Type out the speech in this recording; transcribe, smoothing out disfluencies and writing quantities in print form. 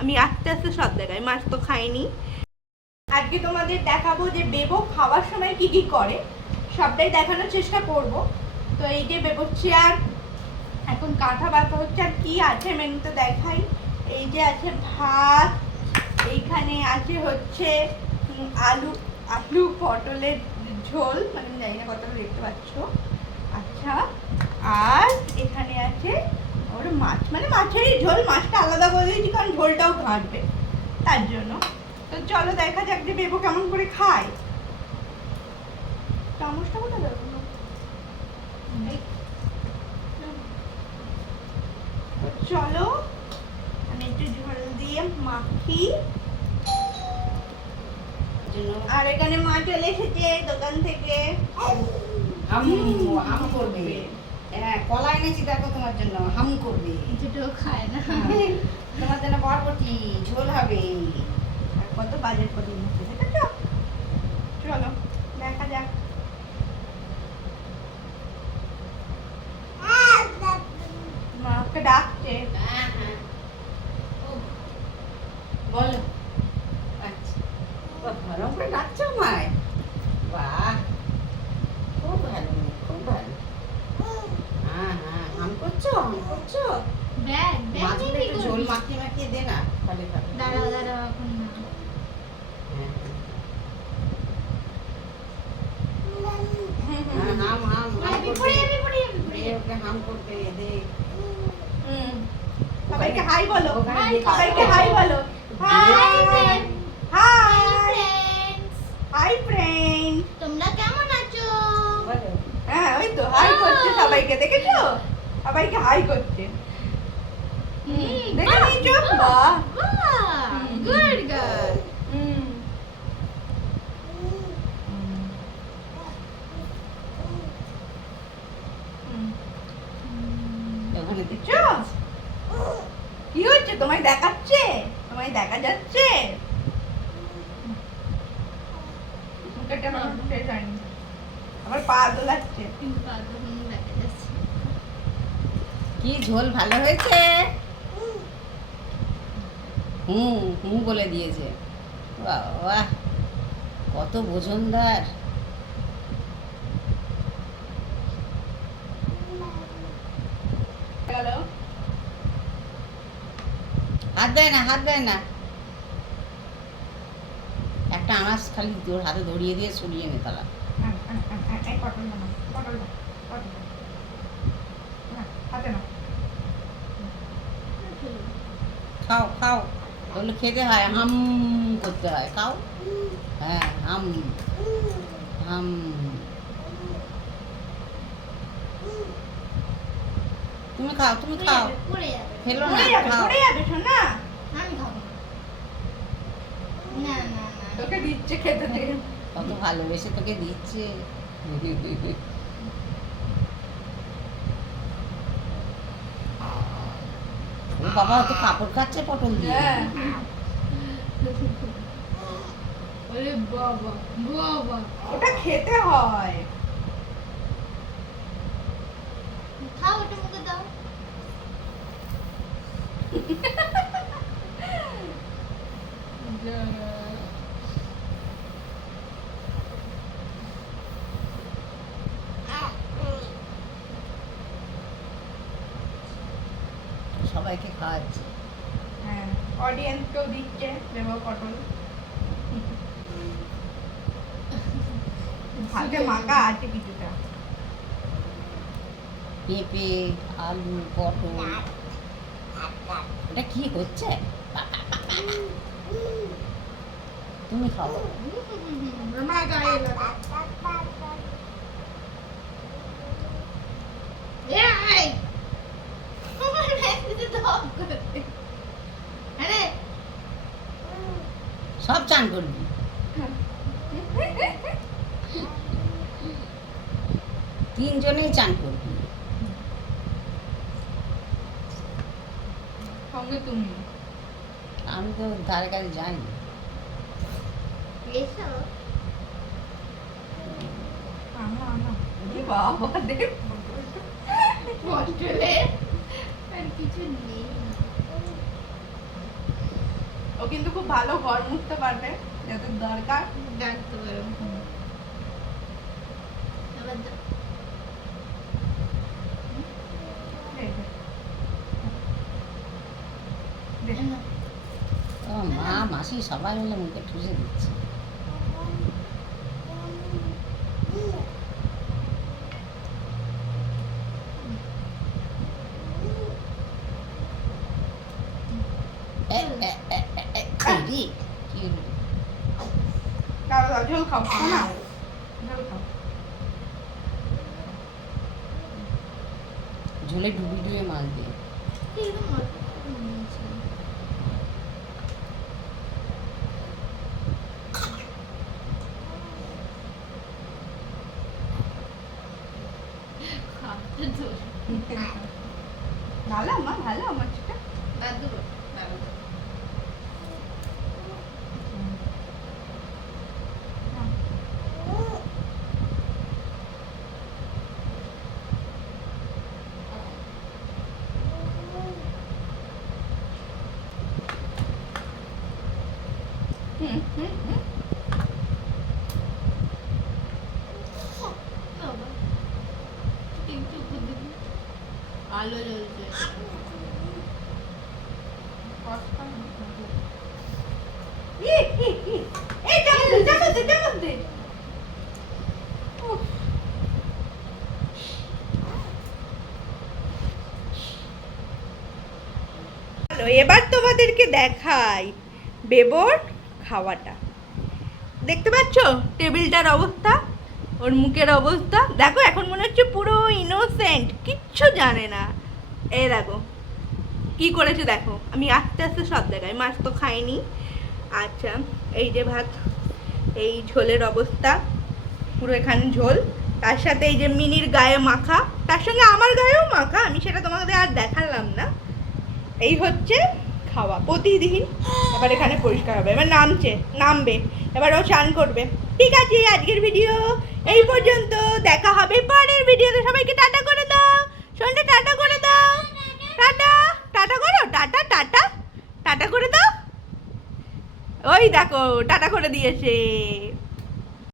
আমি আস্তে আস্তে সব দেখাই, মাছ তো খাইনি। আজকে তোমাদের দেখাবো যে বেবো খাওয়ার সময় কি কি করে, সবটাই দেখানোর চেষ্টা করব। তো এই যে বেবোর চেয়ার এখন কথাবার্তা হচ্ছে। আর কি আছে মেনুতে দেখাই। এই যে আছে ভাত, এইখানে আছে হচ্ছে আলু আলু পটলের ঝোল, মানে আমি জানি না কতটা দেখতে পাচ্ছ। আচ্ছা, আর এখানে আছে ওর মাছ, মানে মাছেরই ঝোল, মাছটা আলাদা করে দিয়েছি কারণ ঝোলটাও ঘাঁটবে তার জন্য। তো চলো দেখা যাক যে বেবো কেমন করে খায়। চামচটা কোথায় দেবো? চলো আমি একটু ঝোল দিয়ে মাখি। আর এখানে মা চলে এসেছে দোকান থেকে। হাম করবে। হ্যাঁ, কলা এনেছি দেখো তোমার জন্য, হাম করবে। যেটাও খায় না। তোমার জন্য বরবটি ঝোল হবে। আর কত বাজেট করে নিচ্ছে, দেখেছো? চলো দেখা যাক। মাকে ডাকছে। হ্যাঁ হ্যাঁ, বলো। আচ্ছা, ভালো করে ডাকছো আমায়। বাহ, খুব ভালো, খুব ভালো। হ্যাঁ হ্যাঁ, হাম করছো, হাম করছো। মাছগুলো একটু ঝোল মাখিয়ে মাখিয়ে দে না, তাহলে খাবে। দাঁড়াও দাঁড়াও, এখন না। হ্যাঁ হ্যাঁ, হাম হাম হাম করবে। ওকে হাম করবে, দে। সবাইকে হাই বলো, ওখানে দিয়ে সবাইকে হাই বলো। High high hi friend. তোমরা কেমন আছো? বলো। হ্যাঁ ওই তো হাই করছে সবাইকে, দেখেছো? সবাইকে হাই করছে। দেখে নিয়েছো? বাহ, গুড গার্ল। হুম। ওখানে দে। দেখছো? কি হচ্ছে? তোমায় দেখাচ্ছে? তোমায় দেখা যাচ্ছে? মুখটা আমার শেষ হয়নি। আমার পা দোলাচ্ছে। দেখা যাচ্ছে। কি ঝোল ভালো হয়েছে? হুম হুম বলে দিয়েছে। বাহ বাহ, কত বোঝনদার। গেল। হাত দেয় না, হাত দেয় না। একটা আনাজ খালি তোর হাতে ধরিয়ে দিয়ে সরিয়ে নে তালা। এই পটল না, পটল না, পটল না। না, হাতে না। খাও খাও, ওগুলো খেতে হয়, হাম করতে হয়, খাও। হ্যাঁ, হাম হাম। তুমি খাও, তুমি খাও, পড়ে যাবে। ফেলো না, পড়ে যাবে, খাও। পড়ে যাবে শোনা। আমি খাবো না। না না তোকে দিচ্ছে খেতে দে। কত ভালোবেসে তোকে দিচ্ছে। ও বাবা, ও তো কাপড় কাচ্ছে পটল দিয়ে। হ্যাঁ। ওরে বাবা বাবা। ওটা খেতে হয়। খাও, ওটা মুখে দাও। সবাইকে খাওয়াচ্ছে। হ্যাঁ, অডিয়েন্সকেও দিচ্ছে দেবো পটল। ভাতে মাখা আছে কিছুটা। পেঁপে, আলু, পটল। এটা কি হচ্ছে? তুমি খাও। আমার গায়ে লাগা। এই আমার মেসেজে দাও করতে। আরে সব চান করবি। তিনজনেই চান করবি। সঙ্গে তুমি। আমি তো ধারে কাছে যাইনি। এসো। আনা বাবা দেখ পটলে আর কিছু নেই। ও কিন্তু খুব ভালো ঘর মুছতে পারবে, যত দরকার। ডাকতে পারো। এবার দাও। এই নাও। ও মা মাসি সবাই মিলে মুখে ঠুসে দিচ্ছে। কি হলো? দাও দাও, ঝোল খাও না, ঝোল খাও। ঝোলে ডুবি ডুবে মাছ দিয়ে। একদম অল্প করে নিয়েছি। খাতে দোষ। ভালো মা, ভালো মাছটা। দাদু দাদু বাবা একটু উপর দিবি আলো জ্বলছে এই চামচ দে। উফ। চলো, এবার তোমাদেরকে দেখাই বেবর খাওয়াটা। দেখতে পাচ্ছ টেবিলটার অবস্থা, ওর মুখের অবস্থা দেখো, এখন মনে হচ্ছে পুরো ইনোসেন্ট, কিচ্ছু জানে না। এই দেখো কি করেছে দেখো, আমি আস্তে আস্তে সব দেখাই। মাছ তো খাইনি। আচ্ছা, এই যে ভাত, এই ঝোলের অবস্থা, পুরো এখানে ঝোল, তার সাথে এই যে মিনির গায়ে মাখা, তার সঙ্গে আমার গায়েও মাখা, আমি সেটা তোমাদের আর দেখালাম না। এই হচ্ছে খাওয়া প্রতিদিন। এবার এখানে পরিষ্কার হবে, এবার নামবে, এবার ও চান করবে। ঠিক আছে, আজকের ভিডিও এই পর্যন্ত, দেখা হবে পরের ভিডিওতে। সবাইকে টাটা করে দাও, সন্ধ্যে টাটা করে দাও, টাটা টাটা করো, টাটা টাটা টাটা করে দাও। ওই দেখো টাটা করে দিয়েছে।